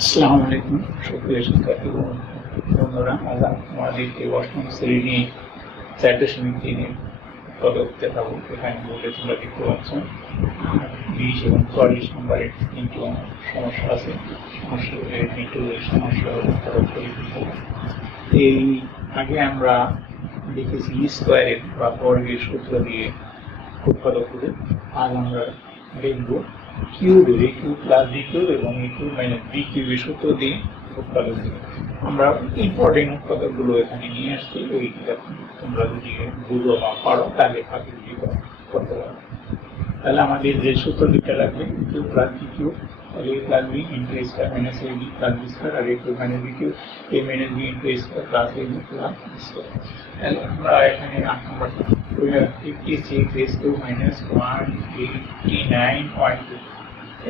আসসালামু আলাইকুম সুপ্রিয় শিক্ষার্থী বন্ধুরা, আজ আমাদেরকে অষ্টম শ্রেণী 4.3 পদক দেখাবো। এখানে বোর্ডে তোমরা দেখতে পাচ্ছ 20 এবং 44 নম্বরের তিনটি সমস্যা আছে। সমস্যা এই আগে আমরা দেখেছি স্কোয়ারের বা বর্গের সূত্র দিয়ে উৎপাদকগুলো। আজ আমরা দেখব কিউবের এ কিউব প্লাস বি কিউব এবং এ কিউব মাইনাস বি কিউবের সূত্র দিয়ে উৎপাদক দিই। আমরা ইম্পর্টেন্ট উৎপাদকগুলো এখানে নিয়ে আসছি। ওই তোমরা যদি বুঝো বা পারো তাহলে বাকিগুলি করতে পারো। তাহলে আমাদের যে সূত্র দুটা লাগবে কিউব প্লাস বি কিউব, তাহলে এ plus B into A square minus A B plus B square, R A cube minus b cube A minus B into A square plus A B plus B square. তাহলে আমরা এখানে 8 নম্বর 56 S cube minus 189.2।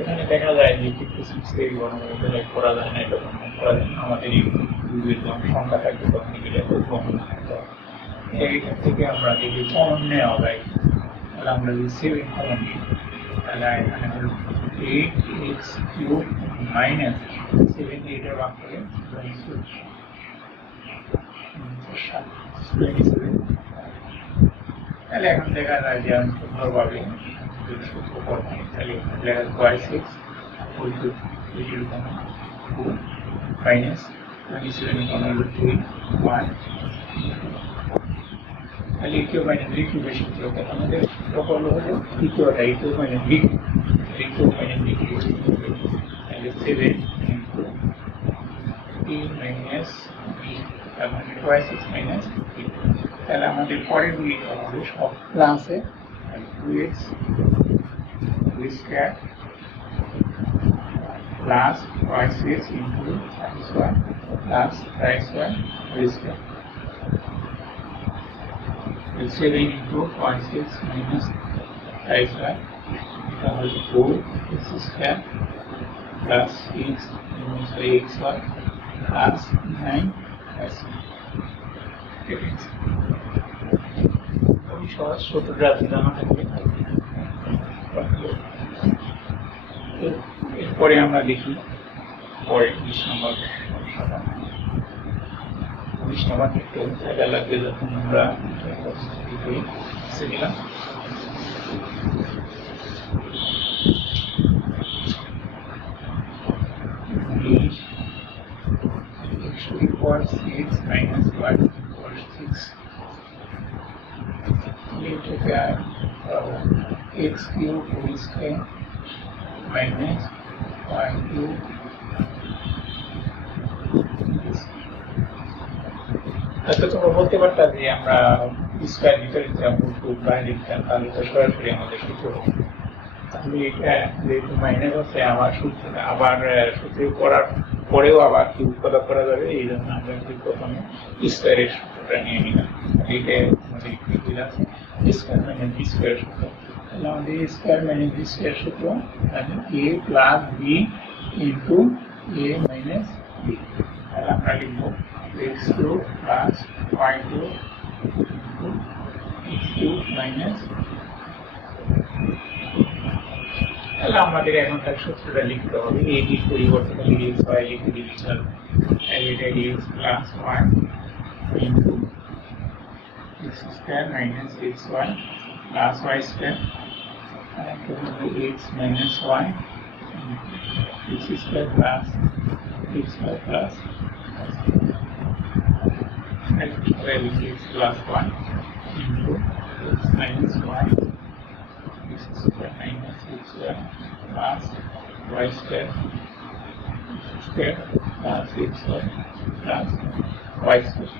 এখানে দেখা যায় যে 56 এর গণমূল্য করা যায় না, এটা গণনা করা যায় না। আমাদের এই দুইয়ের যখন সংখ্যা থাকবে তখন এগুলো গণনা করতে হবে। এইখান থেকে আমরা যদি কমন নেওয়া যায়, তাহলে আমরা যদি 7 কমন নিই, তাহলে এখানে হলো 8x কিউব মাইনাস 7 এর ভাগ করে 27। তাহলে এখন দেখা যায় যে আমি সুন্দরভাবে সূত্র করবো। তাহলে লেখা y6 মাইনাস 27 তাহলে কিউ মাইনাস বি কিউবের সূত্র আমাদের সকল হলো দ্বিতীয়টা a cube minus b cube minus b cube. তাহলে 7 ইন্টু এ মাইনাস বি, তার মানে y6 মাইনাস বি। তাহলে আমাদের পরের গুলি হবে সব প্লাসে 2x square plus y6 into y plus y square square. 7 into y6 minus y square, এটা হলো 4x square plus x xy plus 9y square. সহজ সূত্রটা জানা থাকবে। এরপরে আমরা দেখি পরে 20 নম্বর সমস্যাটা। 20 নম্বর একটু জায়গা লাগবে যখন আমরা দিলাম। x minus y equals 6. X cube whole square minus y cube. আচ্ছা, তোমরা বলতে পারতাম যে আমরা স্কয়ার ভিতরে দিতাম বাইরে দিতাম, তাহলে তো সরাসরি আমাদের সূত্র হবে। তাহলে এটা যেহেতু মাইনাস আছে আমার সূত্র, আবার সূত্র করার পরেও আবার কি উৎপাদক করা যাবে, এই জন্য আমরা প্রথমে স্কয়ারের সূত্রটা নিয়ে নিলাম। এটা আমাদের ইকুইভ্যালেন্ট আছে স্কয়ার মাইনাস বি স্কয়ার সূত্র। তাহলে আমাদের স্কয়ার মাইনাস বি স্কয়ার সূত্র a plus B into A minus B. তাহলে আমরা লিখব x cube plus y cube into x cube minus. তাহলে আমাদের এখন তার সূত্রটা লিখতে হবে। এ বি পরিবর্তন এক্স ওয়াই লিখে দিবি, চল এটা X plus Y into X square minus X Y plus Y square, X minus Y X square plus X Y plus X plus Y into x minus Y x square minus x square plus y square plus x square plus y square।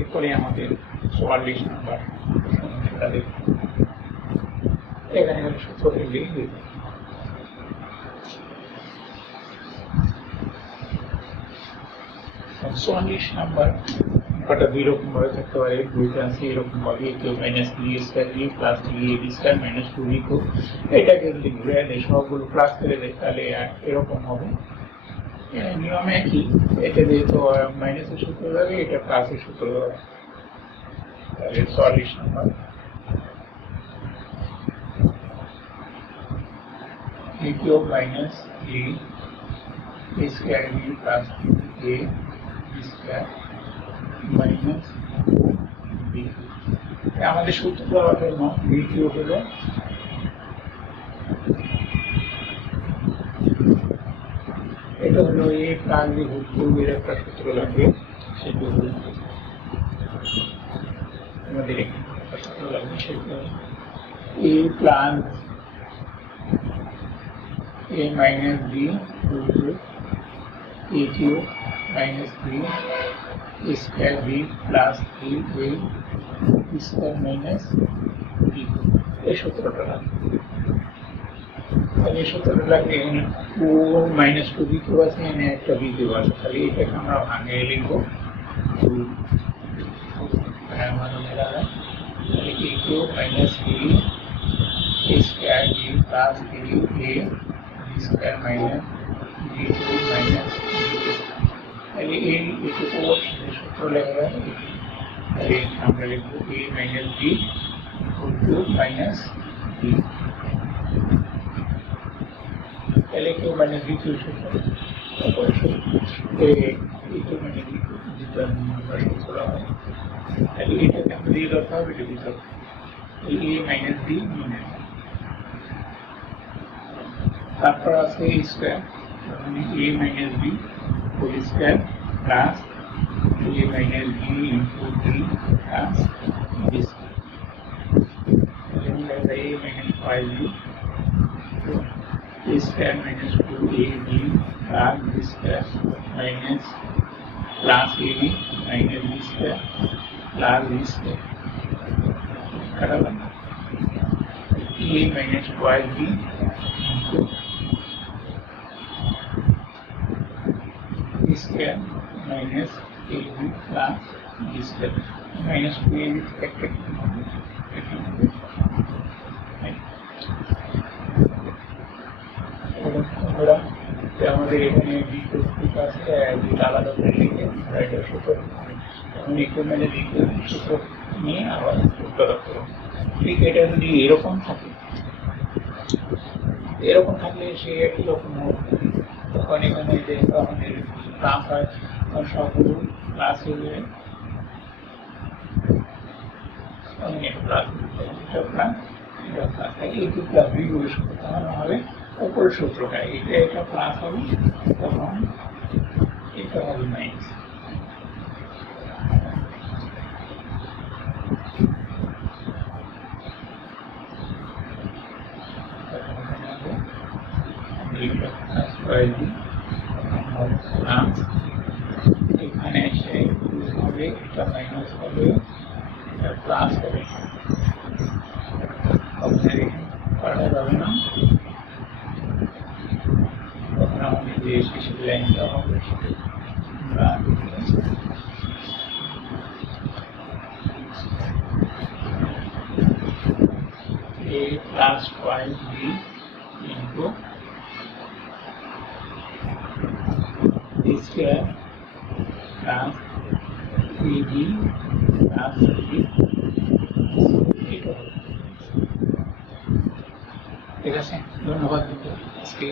এরপরে আমাদের 44 নম্বর সমস্যাটা দেখব। এখানে সূত্র লিখে দিই। 44 নম্বর কটা দুই রকম ভাবে থাকতে পারে। দুইটা আছে এরকম ভাবে a cube minus B square B plus 3ab square minus 2b cube. এটাকে যদি ঘুরে দেয় সবগুলো প্লাস করে দেয় তাহলে এরকম হবে। নিয়মে কি, এটা যেহেতু মাইনাসের সূত্র যাবে, এটা প্লাসের সূত্র যাবে। তাহলে 44 নম্বর a cube minus a square b plus a b square minus b cube। আমাদের সূত্র দেওয়ার জন্য b কিউব হলো এটা হলো a প্লাস b হোল কিউবের একটা সূত্র লাগবে, সেটা হলো আমাদের একটা সূত্র লাগবে, সেটা a plus a minus b whole cube a cube minus 3 a square b plus 3a b square minus b cube। এই সূত্রটা লাগবে। তাহলে এই সূত্রটা লাগবে এখানে 2 minus 2b cube আছে, এখানে একটা b cube আছে, তাহলে এটাকে আমরা ভাঙে লিখবো 2 মানে মেলা যায়, তাহলে a cube minus 3 a square b plus 3a square minus b cube minus b। তাহলে এই এটুকু সূত্র লেখা যায়, তাহলে আমরা লিখবো a minus b whole cube minus b। তাহলে a cube minus b cube সূত্র, তারপরে a cube minus b cube যেটা আমরা সূত্র হয়, তাহলে এটাকে আমরা দিয়ে ধরতে হবে, এটা দিতে হবে a minus b minus। তারপর আছে a স্কয়ার, মানে a minus b whole square plus a minus b into b plus b square। a minus 5b a square minus 2ab plus b square minus plus ab minus b square plus b square a minus 12b into b square minus ab plus b square minus 2ab factor। আমাদের এখানে b ঠিক আছে, দুইটা আলাদা করে লিখে এটা সূত্র এখন ইকুইভ্যালেন্ট ইকুইভ্যালেন্ট সূত্র নিয়ে আবার প্রয়োগ করব। ঠিক এটা যদি এরকম থাকে, এরকম থাকলে সে একই রকম হবে, তখন এখানে যেহেতু আমাদের প্লাস হয় তখন সবগুলো প্লাস হয়ে যাবে, প্লাস এটা প্লাস এটা প্লাস, এই টু প্লাস বি গুলো সূত্র তখন হবে উপরের সূত্রটা, এটা প্লাস হবে তখন এটা হবে মাইনাস। এখানে এসে হবে এটা মাইনাস হবে, এটা প্লাস হবে, করা যাবে না, তখন আমাদের যে শেষ লাইনটা হবে a plus 12b into b square plus 3b plus b। ঠিক আছে, ধন্যবাদ আজকে।